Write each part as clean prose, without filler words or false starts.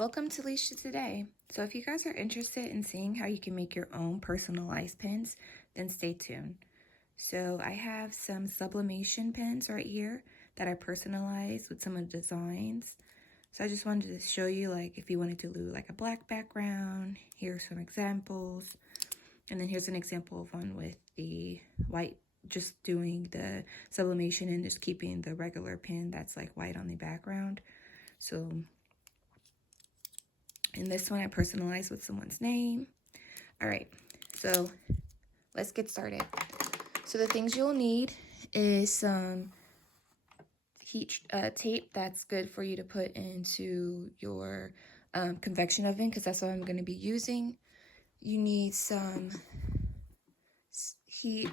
Welcome to Leisha Today. So if you guys are interested in seeing how you can make your own personalized pins, then stay tuned. So I have some sublimation pins right here that I personalized with some of the designs. So I just wanted to show you, like, if you wanted to do like a black background, here's some examples. And then here's an example of one with the white, just doing the sublimation and just keeping the regular pin that's like white on the background. So in this one, I personalized with someone's name. All right, so let's get started. So the things you'll need is some heat tape that's good for you to put into your convection oven, because that's what I'm going to be using. You need some heat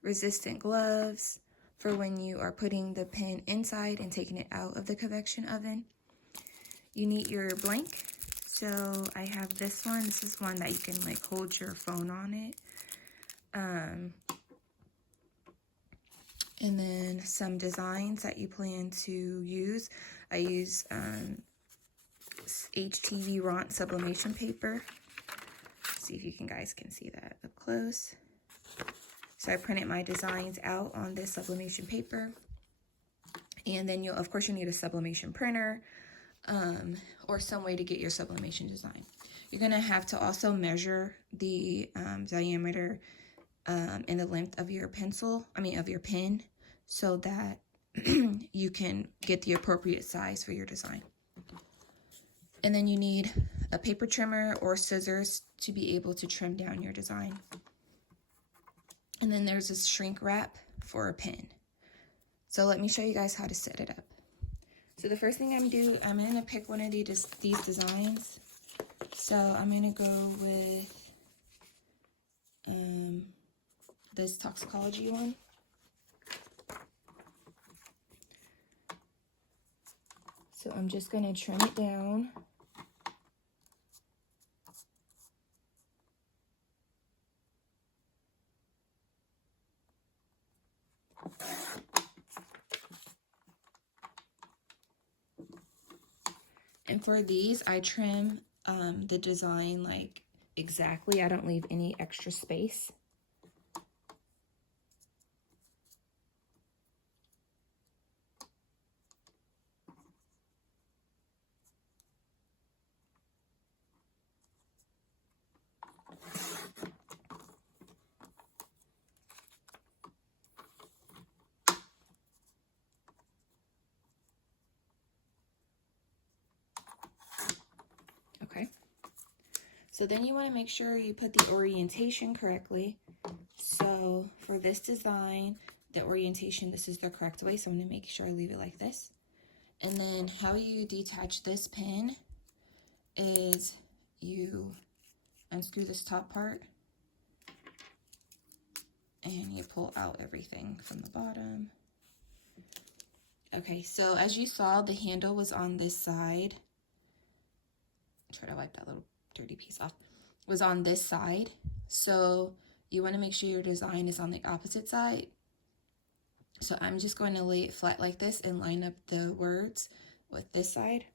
resistant gloves for when you are putting the pin inside and taking it out of the convection oven. You need your blank. So I have this one. This is one that you can like hold your phone on it. And then some designs that you plan to use. I use HTV Ront sublimation paper. See if you guys can see that up close. So I printed my designs out on this sublimation paper. And then you'll, of course, you need a sublimation printer. Or some way to get your sublimation design. You're going to have to also measure the diameter and the length of your of your pen, so that you can get the appropriate size for your design. And then you need a paper trimmer or scissors to be able to trim down your design. And then there's this shrink wrap for a pen. So let me show you guys how to set it up. So the first thing I'm going to pick one of these designs. So I'm going to go with this toxicology one. So I'm just going to trim it down. And for these, I trim the design like exactly. I don't leave any extra space. Okay. So then you want to make sure you put the orientation correctly. So for this design, the orientation, this is the correct way. So I'm going to make sure I leave it like this. And then how you detach this pin is you unscrew this top part and you pull out everything from the bottom. Okay, so as you saw, the handle was on this side. Try to wipe that little dirty piece off. Was on this side. So you want to make sure your design is on the opposite side. So I'm just going to lay it flat like this and line up the words with this side.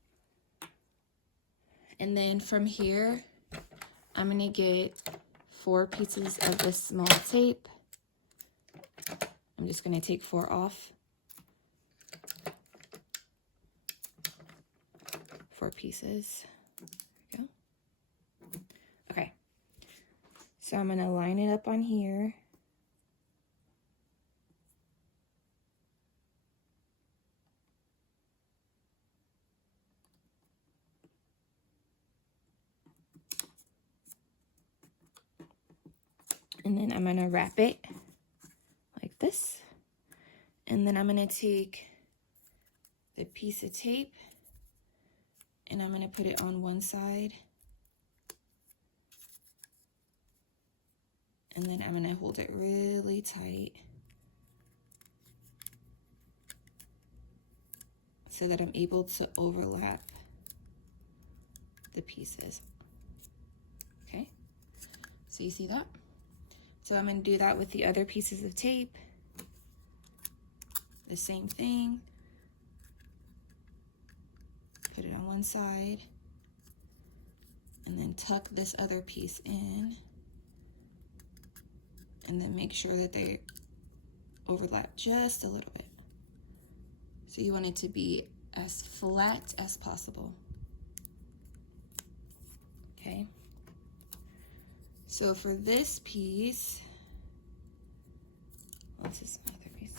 And then from here, I'm going to get 4 pieces of this small tape. I'm just going to take 4 off. 4 pieces. There we go. Okay. So I'm going to line it up on here. And then I'm going to wrap it like this. And then I'm going to take the piece of tape and I'm going to put it on one side. And then I'm going to hold it really tight so that I'm able to overlap the pieces. Okay, so you see that? So I'm going to do that with the other pieces of tape. The same thing. Put it on one side and then tuck this other piece in, and then make sure that they overlap just a little bit. So you want it to be as flat as possible. Okay. So for this piece, what's this other piece?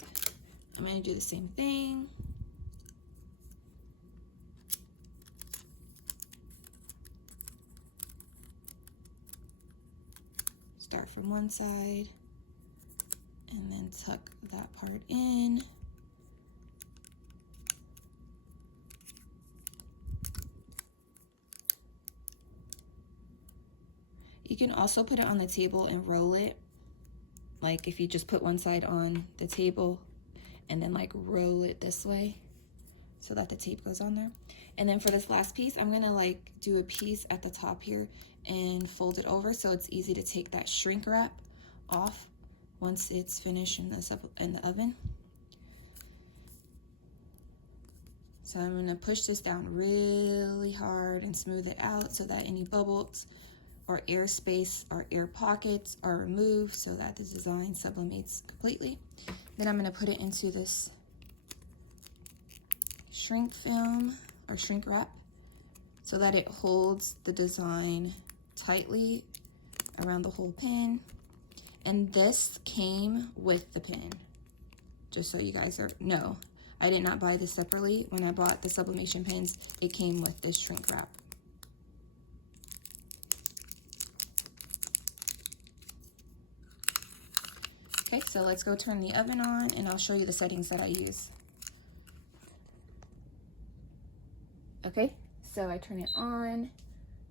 I'm going to do the same thing. Start from one side and then tuck that part in. You can also put it on the table and roll it. Like if you just put one side on the table and then like roll it this way so that the tape goes on there. And then for this last piece, I'm gonna like do a piece at the top here and fold it over so it's easy to take that shrink wrap off once it's finished in the oven. So I'm gonna push this down really hard and smooth it out so that any bubbles or air space or air pockets are removed so that the design sublimates completely. Then I'm gonna put it into this shrink film or shrink wrap so that it holds the design tightly around the whole pin. And this came with the pin, just so you guys know. I did not buy this separately. When I bought the sublimation pins, it came with this shrink wrap. Okay, so let's go turn the oven on and I'll show you the settings that I use. Okay, so I turn it on.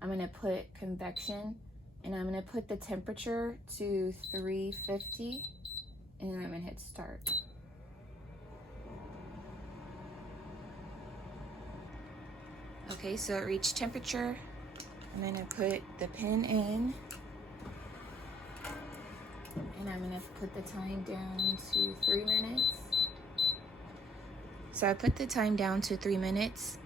I'm gonna put convection and I'm gonna put the temperature to 350 and then I'm gonna hit start. Okay, so it reached temperature. I'm gonna put the pin in. And I'm gonna put the time down to 3 minutes. So I put the time down to 3 minutes,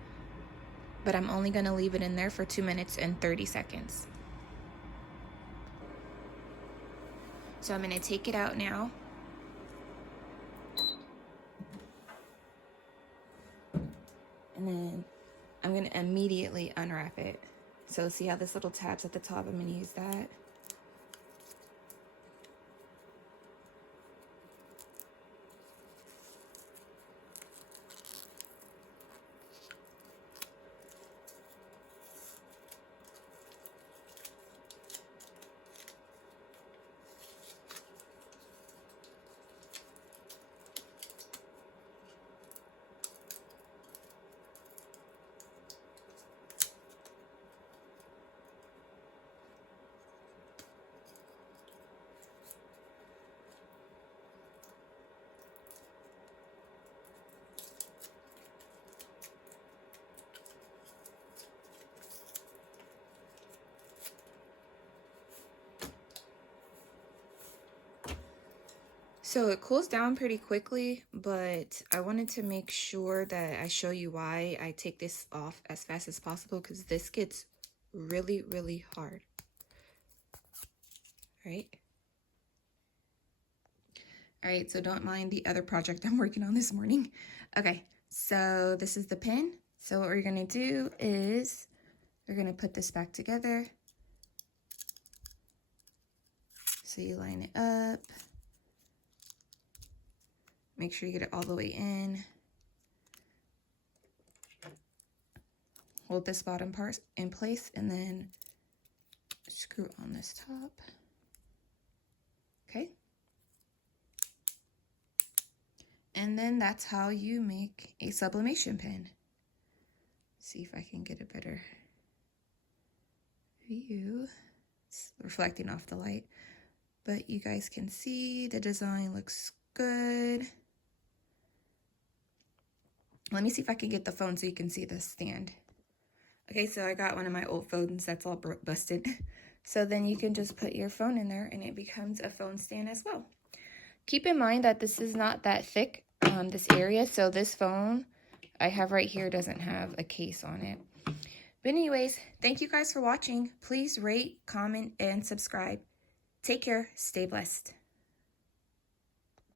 but I'm only gonna leave it in there for 2 minutes and 30 seconds. So I'm gonna take it out now. And then I'm gonna immediately unwrap it. So see how this little tab's at the top? I'm gonna use that. So it cools down pretty quickly, but I wanted to make sure that I show you why I take this off as fast as possible, because this gets really, really hard. Right? All right, so don't mind the other project I'm working on this morning. Okay, so this is the pin. So what we're gonna do is we're gonna put this back together. So you line it up. Make sure you get it all the way in. Hold this bottom part in place and then screw on this top. Okay. And then that's how you make a sublimation pin. See if I can get a better view. It's reflecting off the light, but you guys can see the design looks good. Let me see if I can get the phone so you can see the stand. Okay, so I got one of my old phones that's all busted. So then you can just put your phone in there and it becomes a phone stand as well. Keep in mind that this is not that thick, this area. So this phone I have right here doesn't have a case on it. But anyways, thank you guys for watching. Please rate, comment, and subscribe. Take care. Stay blessed.